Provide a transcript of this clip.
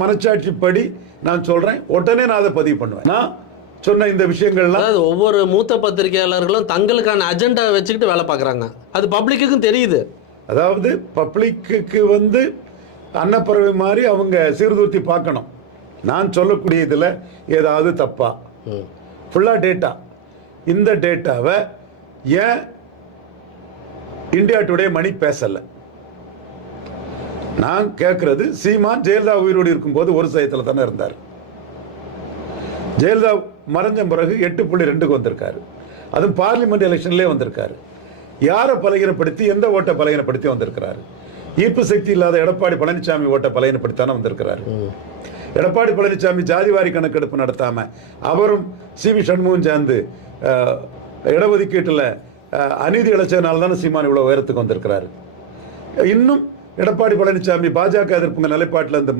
மனச்சாட்சிப்படி நான் சொல்றேன், உடனே நான் அதை பதிவு பண்ணுவேன். நான் சொன்ன இந்த விஷயங்கள்லாம் அதாவது ஒவ்வொரு மூத்த பத்திரிகையாளர்களும் தங்களுக்கான அஜெண்டா வச்சுக்கிட்டு வேலை பார்க்குறாங்க. அது பப்ளிக்குக்கும் தெரியுது. அதாவது பப்ளிக்கு அன்னப்பறவை மாதிரி அவங்க சீர்தூர்த்தி பார்க்கணும். நான் சொல்லக்கூடிய இதில் ஏதாவது தப்பா? ஃபுல்லாக டேட்டா. இந்த டேட்டாவை ஏன் இந்தியா டுடே மணி பேசலை? நான் கேட்கறது, சீமான் ஜெயலலிதா உயிரோடு இருக்கும்போது ஒரு சயத்தில் தானே இருந்தார். ஜெயலலிதா மறைஞ்ச பிறகு 8.2க்கு வந்திருக்காரு. அதுவும் பார்லிமெண்ட் எலெக்ஷன்லேயே வந்திருக்காரு. யாரை பலகீனப்படுத்தி, எந்த ஓட்டை பலகீனப்படுத்தி வந்திருக்கிறாரு? ஈர்ப்பு சக்தி இல்லாத எடப்பாடி பழனிசாமி ஓட்டை பலகீனப்படுத்தானே வந்திருக்கிறாரு. எடப்பாடி பழனிசாமி ஜாதிவாரி கணக்கெடுப்பு நடத்தாம அவரும் சி.வி. சண்முகம் சேர்ந்து இடஒதுக்கீட்டில் அநீதி இழைச்சதுனால தானே சீமான் இவ்வளோ உயரத்துக்கு வந்திருக்கிறாரு. இன்னும் எடப்பாடி பழனிசாமி பாஜக எதிர்ப்புங்க நிலைப்பாட்டில் இருந்து